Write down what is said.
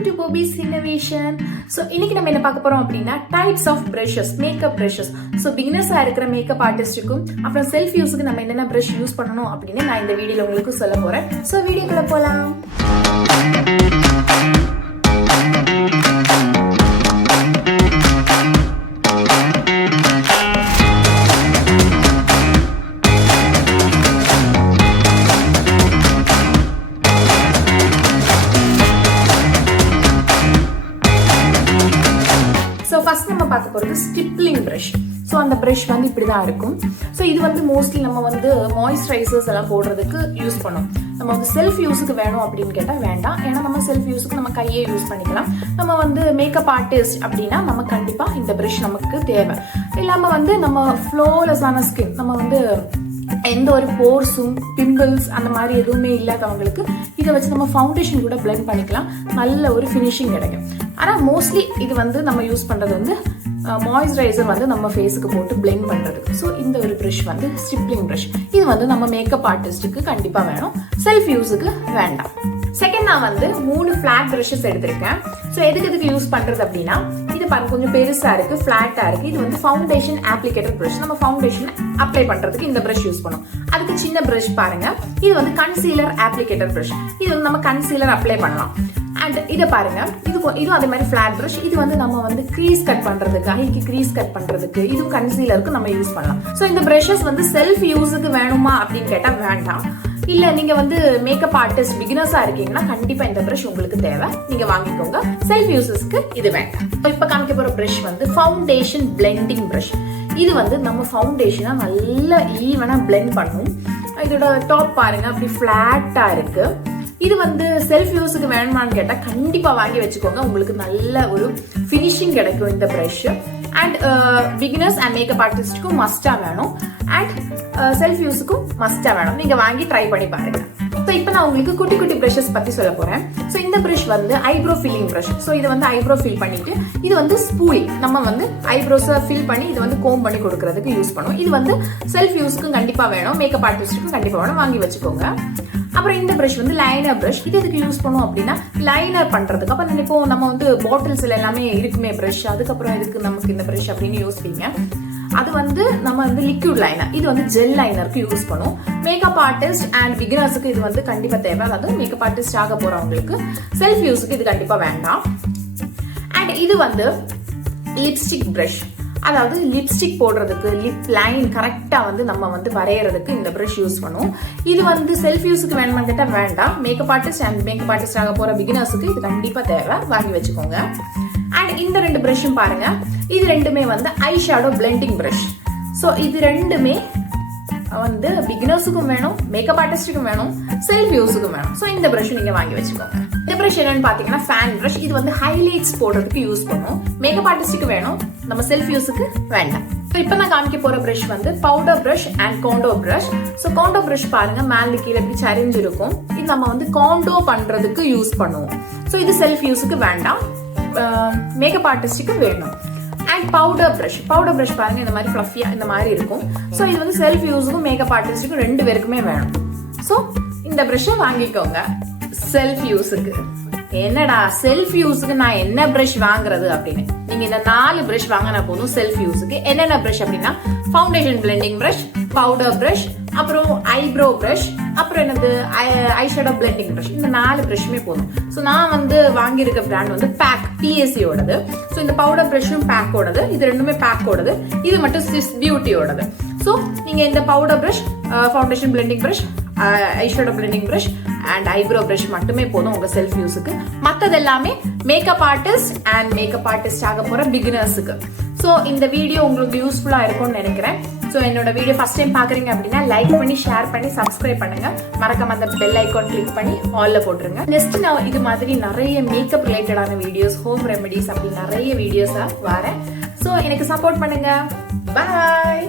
Welcome to Bobys Innovation. So இன்னைக்கு நம்ம என்ன பார்க்க போறோம் அப்படினா types of brushes, makeup brushes. So beginners ஆ இருக்கிற makeup artistக்கும் அப்புறம் self useக்கு நம்ம என்னென்ன brush யூஸ் பண்ணனும் அப்படினு நான் இந்த வீடியோல உங்களுக்கு சொல்ல போறேன். So வீடியோக்குள்ள போலாம். First நம்ம பார்க்க போறது ஸ்டிப்லிங் பிரஷ். சோ அந்த பிரஷ் வந்து இப்படி தான் இருக்கும். சோ இது வந்து மோஸ்ட்லி நம்ம வந்து மாய்ஸ்சரைசர்ஸ் எல்லாம் போடுறதுக்கு யூஸ் பண்ணுவோம். நம்ம வந்து செல்ஃப் யூஸ்க்கு வேணும் அப்படின்னு கேட்டா வேண்டாம். ஏன்னா நம்ம செல்ஃப் யூஸ்க்கு நம்ம கையே யூஸ் பண்ணிக்கலாம். நம்ம வந்து மேக்கப் ஆர்டிஸ்ட் அப்படின்னா நம்ம கண்டிப்பா இந்த பிரஷ் நமக்கு தேவை. இல்லாம வந்து நம்ம ஃப்ளோலெஸ்ஸான ஸ்கின், நம்ம வந்து எந்த ஒரு போர்ஸும் பிம்பிள்ஸ் அந்த மாதிரி எதுவுமே இல்லாதவங்களுக்கு இதை வச்சு நம்ம ஃபவுண்டேஷன் கூட பிளெண்ட் பண்ணிக்கலாம். நல்ல ஒரு ஃபினிஷிங் கிடைக்கும். ஆனால் மோஸ்ட்லி இது வந்து நம்ம யூஸ் பண்ணுறது வந்து மாய்ஸ்சரைசர் வந்து நம்ம ஃபேஸுக்கு போட்டு பிளெண்ட் பண்ணுறதுக்கு. ஸோ இந்த ஒரு ப்ரஷ் வந்து ஸ்டிப்லிங் ப்ரஷ். இது வந்து நம்ம மேக்கப் ஆர்டிஸ்ட்டுக்கு கண்டிப்பாக வேணும், செல்ஃப் யூஸுக்கு வேண்டாம். செகண்ட் நான் வந்து 3 ஃபிளாட் ப்ரஷஸ் எடுத்திருக்கேன். ஸோ எதுக்கு யூஸ் பண்ணுறது அப்படின்னா, இது பாருங்க கொஞ்சம் பெருசாக இருக்கு, ஃபிளாட்டாக இருக்கு. இது வந்து ஃபவுண்டேஷன் அப்ளிகேட்டர் ப்ரஷ். நம்ம ஃபவுண்டேஷன் அப்ளை பண்ணுறதுக்கு இந்த ப்ரஷ் யூஸ் பண்ணும். அதுக்கு சின்ன ப்ரஷ் பாருங்க, இது வந்து கன்சீலர் அப்ளிகேட்டர் ப்ரஷ். இது வந்து நம்ம கன்சீலர் அப்ளை பண்ணலாம். அண்ட் இதை பாருங்க, இதுவும் அதே மாதிரி ஃபிளாட் ப்ரஷ். இது வந்து நம்ம வந்து க்ரீஸ் கட் பண்றதுக்கு, ஐக்கு க்ரீஸ் கட் பண்றதுக்கு, இதுவும் கன்சீலருக்கு நம்ம யூஸ் பண்ணலாம். ஸோ இந்த ப்ரஷஸ் வந்து செல்ஃப் யூஸுக்கு வேணுமா அப்படின்னு கேட்டா வேண்டாம். இல்ல நீங்க வந்து மேக்கப் ஆர்டிஸ்ட் பிகினர்ஸா இருக்கீங்கன்னா கண்டிப்பா இந்த பிரஷ் உங்களுக்கு தேவை, நீங்க வாங்கிக்கோங்க. செல்ஃப் யூசஸ்க்கு இது வேண்டாம். இப்ப காமிக்க போற பிரஷ் வந்து ஃபவுண்டேஷன் பிளெண்டிங் பிரஷ். இது வந்து நம்ம ஃபவுண்டேஷனை நல்லா ஈவனா பிளெண்ட் பண்ணும். இதோட டாப் பாருங்க அப்படி ஃபிளாட்டா இருக்கு. இது வந்து செல்ஃப் யூஸுக்கு வேணுமான்னு கேட்டா கண்டிப்பா வாங்கி வச்சுக்கோங்க, உங்களுக்கு நல்ல ஒரு ஃபினிஷிங் கிடைக்கும் இந்த brush. And beginners and makeup ஆர்டிஸ்டுக்கும் மஸ்டா வேணும், அண்ட் செல்ஃப் யூஸுக்கும் மஸ்டா வேணும். நீங்க வாங்கி ட்ரை பண்ணி பாருங்க. ஸோ இப்போ நான் உங்களுக்கு குட்டி குட்டி ப்ரஷஸ் பத்தி சொல்ல போறேன். ஸோ இந்த ப்ரஷ் வந்து ஐப்ரோ ஃபில்லிங் ப்ரஷ். ஸோ இது வந்து ஐப்ரோ ஃபில் பண்ணிட்டு, இது வந்து ஸ்பூலி, நம்ம வந்து ஐப்ரோஸை ஃபில் பண்ணி இது வந்து கோம் பண்ணி கொடுக்கறதுக்கு யூஸ் பண்ணுவோம். இது வந்து செல்ஃப் யூஸ்க்கும் கண்டிப்பா வேணும், மேக்கப் ஆர்டிஸ்டுக்கும் கண்டிப்பா வேணும், வாங்கி வச்சுக்கோங்க. அப்புறம் இந்த பிரஷ் வந்து லைனர் பிரஷ். இது எதுக்கு யூஸ் பண்ணுவோம் அப்படின்னா லைனர் பண்றதுக்கு. அப்ப நினைப்போம் நம்ம வந்து பாட்டில்ஸ்ல எல்லாமே இருக்குமே பிரஷ், அதுக்கப்புறம் எதுக்கு நமக்கு இந்த பிரஷ் அப்படின்னு யோசிப்பீங்க. அது வந்து நம்ம வந்து லிக்விட் லைனர், இது வந்து ஜெல் லைனருக்கு யூஸ் பண்ணுவோம். மேக்கப் ஆர்டிஸ்ட் அண்ட் பிகினர்ஸுக்கு இது வந்து கண்டிப்பா தேவை. அதாவது மேக்கப் ஆர்டிஸ்ட் ஆக போறவங்களுக்கு செல்ஃப் யூஸுக்கு இது கண்டிப்பா வேண்டாம். அண்ட் இது வந்து லிப்ஸ்டிக் பிரஷ். அதாவது லிப்ஸ்டிக் போடுறதுக்கு, லிப் லைன் கரெக்டா வந்து நம்ம வந்து வரையறதுக்கு இந்த பிரஷ் யூஸ் பண்ணுவோம். இது வந்து செல்ஃப் யூஸுக்கு வேணுமா கேட்டா வேண்டாம். Makeup artist and makeup artist ஆக போற பிகினர்ஸுக்கு இது கண்டிப்பா தேவை, வாங்கி வச்சுக்கோங்க. அண்ட் இந்த 2 பிரஷும் பாருங்க, இது ரெண்டுமே வந்து eye shadow blending brush. So இது ரெண்டுமே வந்து பிகினர்ஸுக்கும் வேணும், மேக்கப் ஆர்டிஸ்டுக்கும் வேணும், செல்ஃப் யூஸுக்கும் வேணும். ஸோ இந்த பிரஷ் நீங்க வாங்கி வச்சுக்கோங்க. இந்த பிரஷ் என்னன்னு பாத்தீங்கன்னா ஃபேன் பிரஷ். இது வந்து ஹைலைட்ஸ் போடுறதுக்கு யூஸ் பண்ணுவோம். மேக்கப் ஆர்டிஸ்டுக்கு வேணும், நம்ம செல்ஃப் யூஸுக்கு வேண்டாம். இப்போ நான் காமிக்க போற பிரஷ் வந்து powder brush and condo brush. So condo brush பாருங்க மேல கீழே இப்படி சரிஞ்சிருக்கும். இது நம்ம வந்து காண்டோ பண்றதுக்கு யூஸ் பண்ணுவோம். ஸோ இது செல்ஃப் யூஸுக்கு வேண்டாம், மேக்கப் ஆர்டிஸ்டுக்கு வேணும். அண்ட் பவுடர் பிரஷ் பாருங்க இந்த மாதிரி ஃப்ளஃபியா இந்த மாதிரி இருக்கும். ஸோ இது வந்து செல்ஃப் யூஸுக்கும் மேக்கப் ஆர்டிஸ்டுக்கும் 2 பேருக்குமே வேணும். ஸோ இந்த பிரஷை வாங்கிக்கோங்க செல்ஃப் யூஸுக்கு. என்னடா செல்ஃப் யூஸுக்கு நான் என்ன பிரஷ் வாங்குறது அப்படின்னு, நீங்க இந்த 4 பிரஷ் வாங்கினா போதும் செல்ஃப் யூஸுக்கு. என்னென்ன பிரஷ் அப்படின்னா foundation blending brush, powder brush, அப்புறம் ஐப்ரோ பிரஷ், அப்புறம் என்னது ஐஷேடோ பிளெண்டிங் பிரஷ். இந்த 4 பிரஷ்மே போதும். ஸோ நான் வந்து வாங்கியிருக்க பிராண்ட் வந்து பேக் பிஎஸ்சியோடது. ஸோ இந்த பவுடர் பிரஷும் பேக்கோடது, இது ரெண்டுமே பேக்கோடது, இது மட்டும் ஸ்விஸ் பியூட்டியோடது. ஸோ நீங்க இந்த powder brush, foundation blending brush, eyeshadow blending brush and eyebrow brush மட்டுமே போதும் உங்க செல்ஃப் யூஸுக்கு. மற்றது எல்லாமே makeup artist and makeup artist ஆக போற பிகினர்ஸுக்கு. ஸோ இந்த வீடியோ உங்களுக்கு யூஸ்ஃபுல்லா இருக்கும்னு நினைக்கிறேன். ஸோ என்னோட வீடியோ ஃபர்ஸ்ட் டைம் பாக்குறீங்க அப்படின்னா லைக் பண்ணி, ஷேர் பண்ணி, சப்ஸ்கிரைப் பண்ணுங்க. மறக்காம அந்த பெல் ஐகான் கிளிக் பண்ணி ஆல்ல போட்டுருங்க. நெக்ஸ்ட் நான் இது மாதிரி நிறைய மேக்கப் ரிலேட்டடான வீடியோஸ், ஹோம் ரெமெடிஸ் அப்படி நிறைய வீடியோஸா வரேன். ஸோ எனக்கு சப்போர்ட் பண்ணுங்க. பாய்.